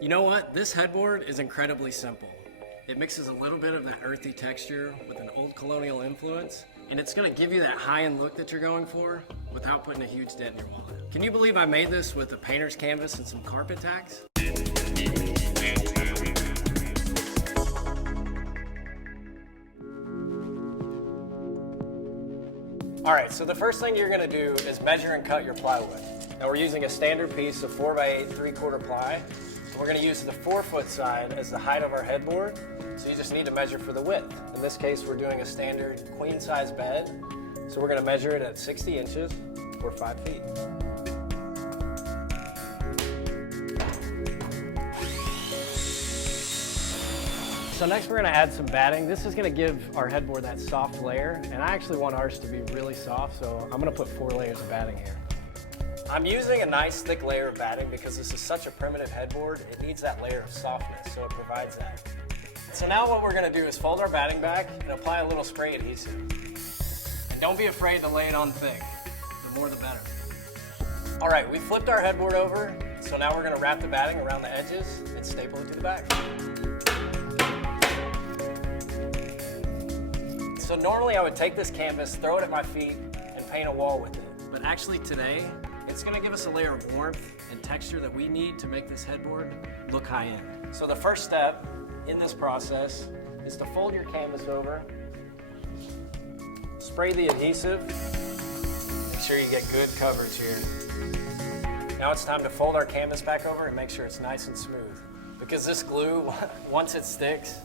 You know what? This headboard is incredibly simple. It mixes a little bit of that earthy texture with an old colonial influence, and it's gonna give you that high-end look that you're going for without putting a huge dent in your wallet. Can you believe I made this with a painter's canvas and some carpet tacks? All right, so the first thing you're gonna do is measure and cut your plywood. Now we're using a standard piece of 4x8 3/4 ply. We're gonna use the 4-foot side as the height of our headboard. So you just need to measure for the width. In this case, we're doing a standard queen size bed. So we're gonna measure it at 60 inches or 5 feet. So next we're gonna add some batting. This is gonna give our headboard that soft layer, and I actually want ours to be really soft, so I'm gonna put 4 layers of batting here. I'm using a nice thick layer of batting because this is such a primitive headboard. It needs that layer of softness, so it provides that. So now what we're gonna do is fold our batting back and apply a little spray adhesive. And don't be afraid to lay it on thick. The more the better. All right, we flipped our headboard over, so now we're gonna wrap the batting around the edges and staple it to the back. So normally I would take this canvas, throw it at my feet, and paint a wall with it. But actually today, it's gonna give us a layer of warmth and texture that we need to make this headboard look high-end. So the first step in this process is to fold your canvas over, spray the adhesive, make sure you get good coverage here. Now it's time to fold our canvas back over and make sure it's nice and smooth. Because this glue, once it sticks,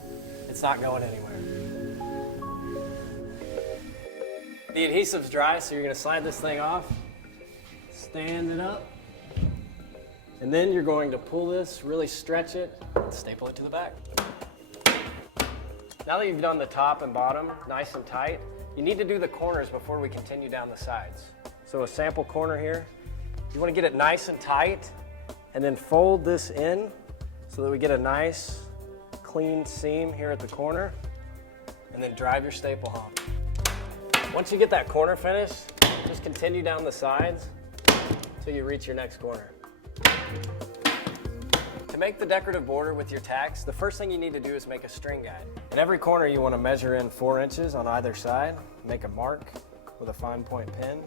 it's not going anywhere. The adhesive's dry, so you're gonna slide this thing off, stand it up, and then you're going to pull this, really stretch it, and staple it to the back. Now that you've done the top and bottom nice and tight, you need to do the corners before we continue down the sides. So a sample corner here, you wanna get it nice and tight, and then fold this in so that we get a nice, clean seam here at the corner, and then drive your staple home. Once you get that corner finished, just continue down the sides until you reach your next corner. To make the decorative border with your tacks, the first thing you need to do is make a string guide. In every corner you want to measure in 4 inches on either side, make a mark with a fine point pin.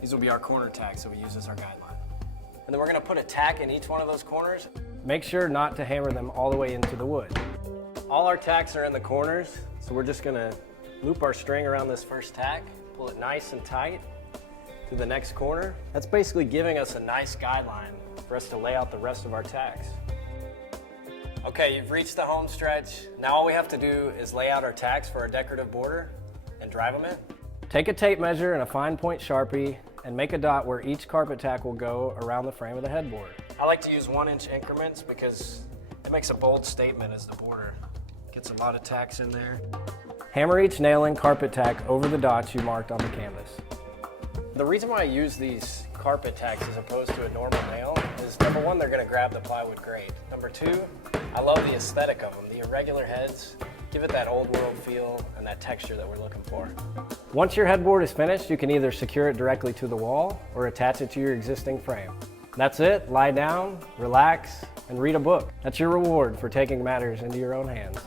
These will be our corner tacks that we use as our guideline. And then we're going to put a tack in each one of those corners. Make sure not to hammer them all the way into the wood. All our tacks are in the corners, so we're just going to loop our string around this first tack, pull it nice and tight to the next corner. That's basically giving us a nice guideline for us to lay out the rest of our tacks. Okay, you've reached the home stretch. Now all we have to do is lay out our tacks for our decorative border and drive them in. Take a tape measure and a fine point Sharpie and make a dot where each carpet tack will go around the frame of the headboard. I like to use 1-inch increments because it makes a bold statement as the border. Gets a lot of tacks in there. Hammer each nailing carpet tack over the dots you marked on the canvas. The reason why I use these carpet tacks as opposed to a normal nail is number one, they're gonna grab the plywood great. Number two, I love the aesthetic of them. The irregular heads give it that old world feel and that texture that we're looking for. Once your headboard is finished, you can either secure it directly to the wall or attach it to your existing frame. That's it, lie down, relax, and read a book. That's your reward for taking matters into your own hands.